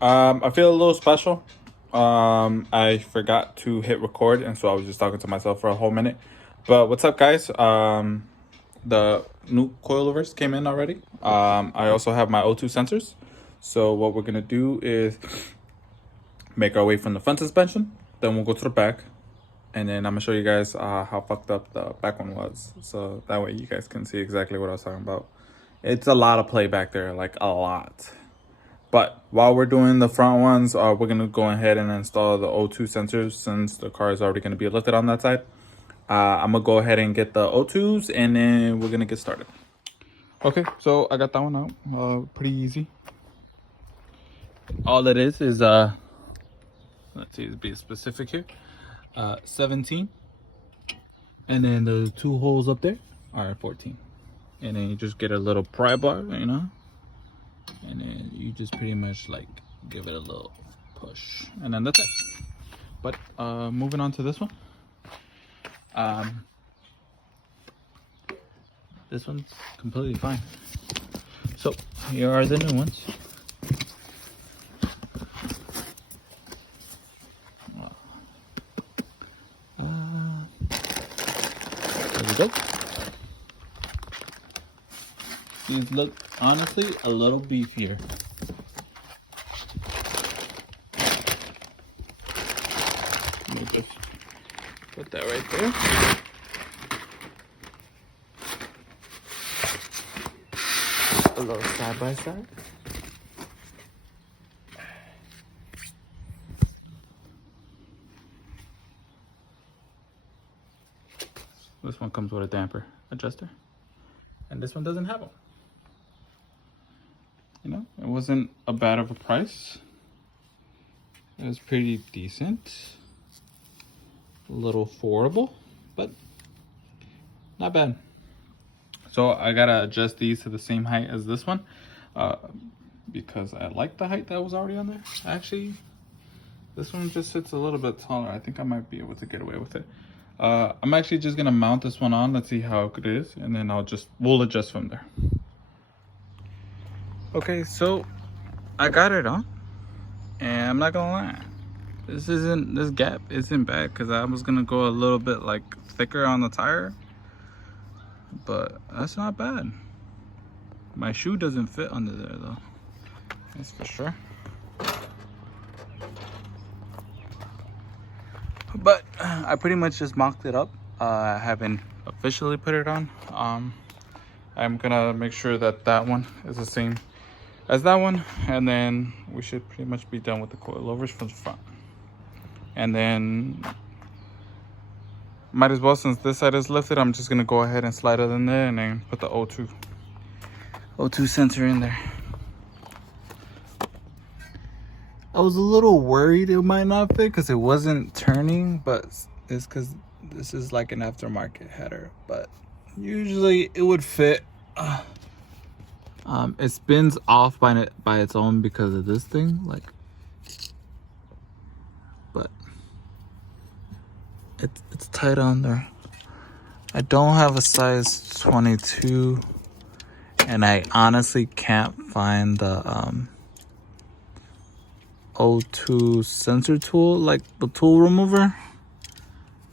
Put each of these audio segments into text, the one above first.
I feel a little special. I forgot to hit record, and so I was just talking to myself for a whole minute. But what's up, guys? The new coilovers came in already. I also have my O2 sensors. So what we're gonna do is make our way from the front suspension. Then we'll go to the back, and then I'm gonna show you guys how fucked up the back one was. So that way you guys can see exactly what I was talking about. It's a lot of play back there, like a lot. But while we're doing the front ones, we're going to go ahead and install the O2 sensors since the car is already going to be lifted on that side. I'm going to go ahead and get the O2s and then we're going to get started. Okay, so I got that one out. Pretty easy. All it is, let's see, to be specific here, 17. And then the two holes up there are 14. And then you just get a little pry bar, you know? And then you just pretty much like give it a little push and then that's it. But moving on to this one, this one's completely fine. So here are the new ones. There we go. These look honestly a little beefier. Let me just put that right there. A little side by side. This one comes with a damper adjuster, and this one doesn't have them. You know, it wasn't a bad of a price. It was pretty decent. A little affordable, but not bad. So I gotta adjust these to the same height as this one because I like the height that was already on there. Actually, this one just sits a little bit taller. I think I might be able to get away with it. I'm actually just gonna mount this one on. Let's see how it is, and then we'll adjust from there. Okay, so I got it on, and I'm not gonna lie, this gap isn't bad because I was gonna go a little bit like thicker on the tire, but that's not bad. My shoe doesn't fit under there though, that's for sure. But I pretty much just mocked it up. I haven't officially put it on. I'm gonna make sure that that one is the same as that one, and then we should pretty much be done with the coilovers from the front. And then might as well, since this side is lifted, I'm just gonna go ahead and slide it in there and then put the O2 sensor in there. I was a little worried it might not fit because it wasn't turning, but it's because this is like an aftermarket header, but usually it would fit. It spins off by its own because of this thing, like, but it's tight on there. I don't have a size 22, and I honestly can't find the O2 sensor tool, like the tool remover.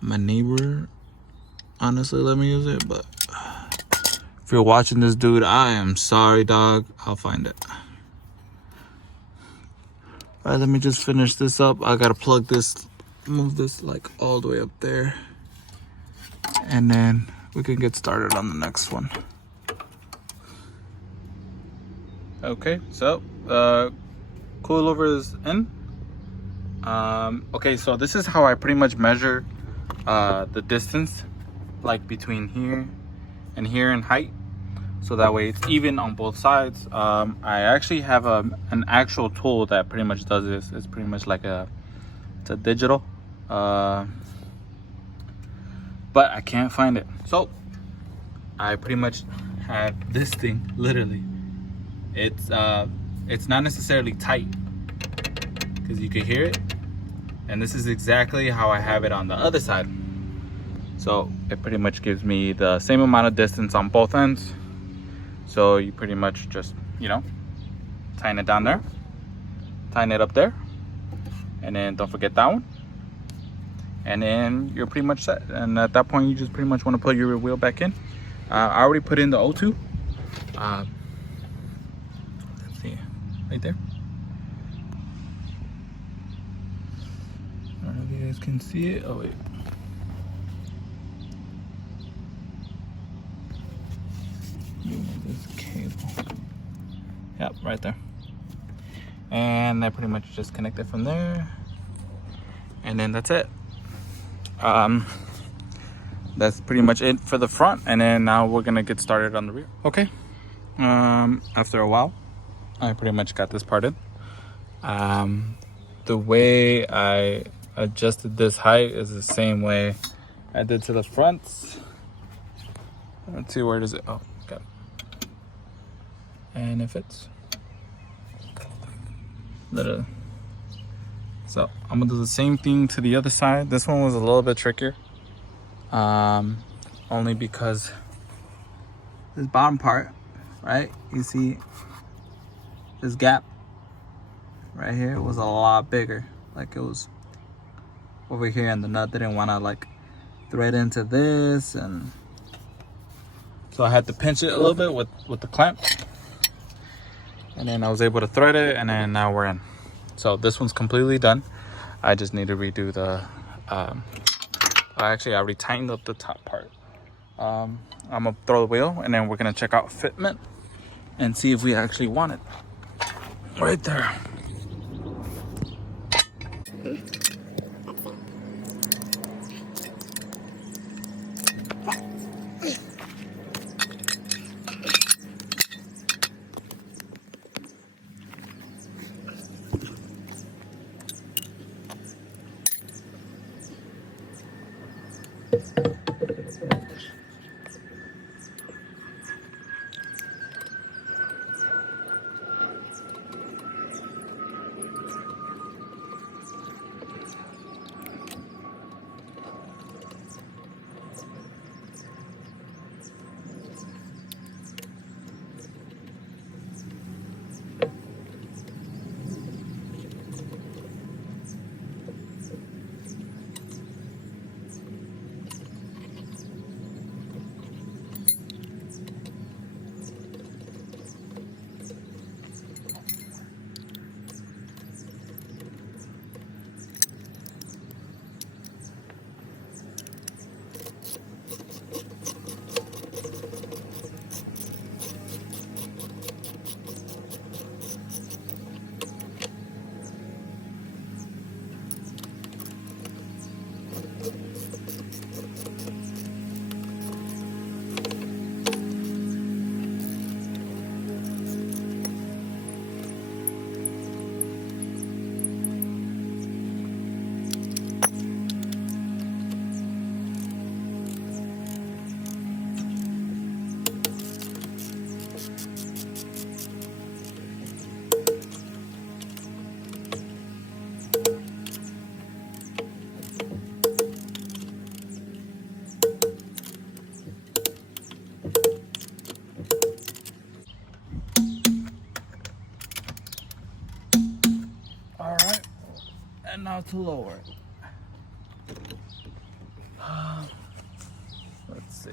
My neighbor honestly let me use it, but if you're watching this, dude, I am sorry, dog. I'll find it. All right, let me just finish this up. I gotta plug this, move this like all the way up there, and then we can get started on the next one. Okay, so coilover is in. Okay, so this is how I pretty much measure the distance, like between here and here in height, so that way it's even on both sides. I actually have an actual tool that pretty much does this. It's pretty much like it's a digital, but I can't find it. So I pretty much have this thing, literally. It's not necessarily tight because you can hear it, and this is exactly how I have it on the other side. So it pretty much gives me the same amount of distance on both ends. So you pretty much just, you know, tighten it down there, tighten it up there, and then don't forget that one, and then you're pretty much set. And at that point, you just pretty much want to put your wheel back in. I already put in the O2. Let's see, right there. I don't know if you guys can see it. Oh wait. This cable. Yep, right there. And I pretty much just connect it from there, and then that's it. That's pretty much it for the front, and then now we're gonna get started on the rear. Okay. After a while, I pretty much got this part in. The way I adjusted this height is the same way I did to the fronts. Let's see, where does it? Oh, got it. And it fits. Literally. So I'm gonna do the same thing to the other side. This one was a little bit trickier, only because this bottom part, right, you see this gap right here was a lot bigger. Like, it was over here, and the nut didn't want to like thread into this, and so I had to pinch it a little bit with the clamp, and then I was able to thread it, and then now we're in. So this one's completely done. I just need to redo the actually I already tightened up the top part. I'm gonna throw the wheel, and then we're gonna check out fitment and see if we actually want it. Right there. And now to lower it. Let's see.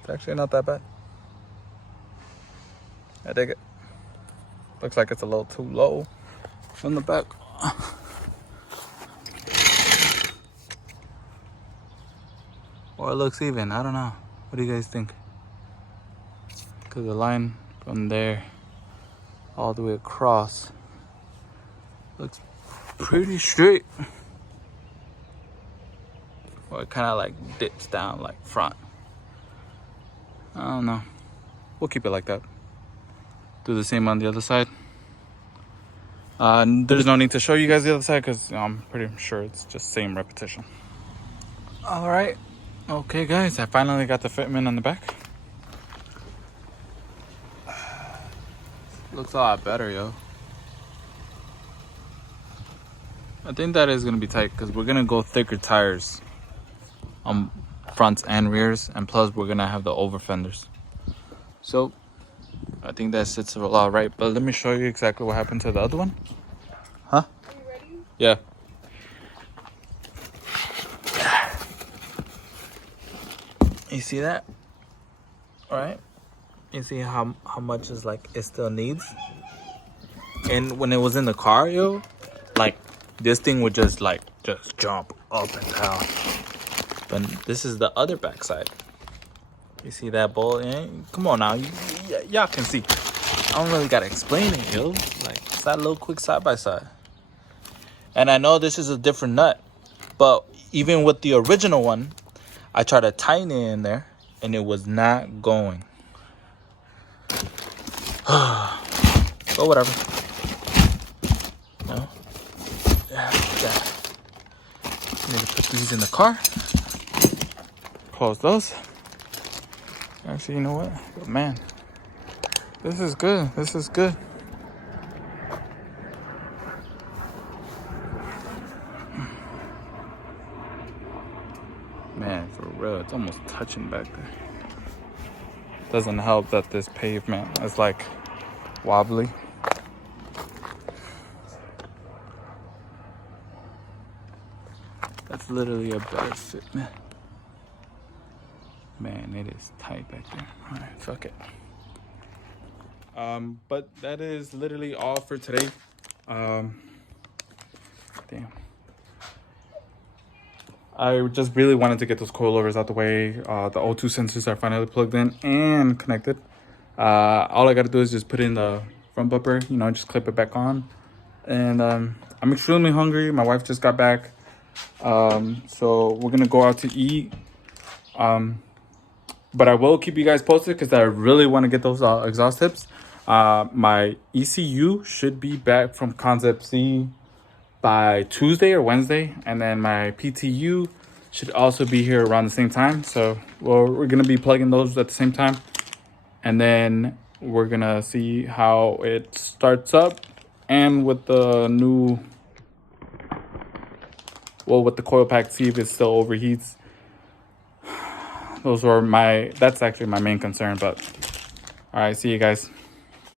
It's actually not that bad. I dig it. Looks like it's a little too low from the back. Or it looks even. I don't know. What do you guys think? Because the line from there all the way across looks pretty straight. Or it kind of like dips down like front. I don't know. We'll keep it like that. Do the same on the other side. There's no need to show you guys the other side because I'm pretty sure it's just same repetition. All right. Okay, guys. I finally got the fitment on the back. Looks a lot better, yo. I think that is gonna be tight because we're gonna go thicker tires on fronts and rears, and plus we're gonna have the over fenders. So I think that sits a lot right. But let me show you exactly what happened to the other one. Huh? Are you ready? Yeah. You see that? All right. You see how much is like it still needs. And when it was in the car, yo, like this thing would just jump up and down. But this is the other backside. You see that bolt? Come on now, y'all can see. I don't really gotta explain it, yo. Like it's that little quick side by side. And I know this is a different nut, but even with the original one, I tried to tighten it in there, and it was not going. But whatever. No. Yeah. Need to put these in the car. Close those. Actually, you know what? Man, this is good. This is good. Man, for real, it's almost touching back there. Doesn't help that this pavement is like wobbly. That's literally a better fit, man. Man, it is tight back there. All right, fuck it. But that is literally all for today. Damn. I just really wanted to get those coilovers out the way. The O2 sensors are finally plugged in and connected. All I gotta do is just put in the front bumper, you know, just clip it back on. And I'm extremely hungry. My wife just got back. So we're gonna go out to eat. But I will keep you guys posted because I really want to get those exhaust tips. My ECU should be back from Concept C by Tuesday or Wednesday, and then my PTU should also be here around the same time. So we're gonna be plugging those at the same time, and then we're gonna see how it starts up, and with the new, well, with the coil pack, see if it still overheats. That's actually my main concern. But all right, see you guys.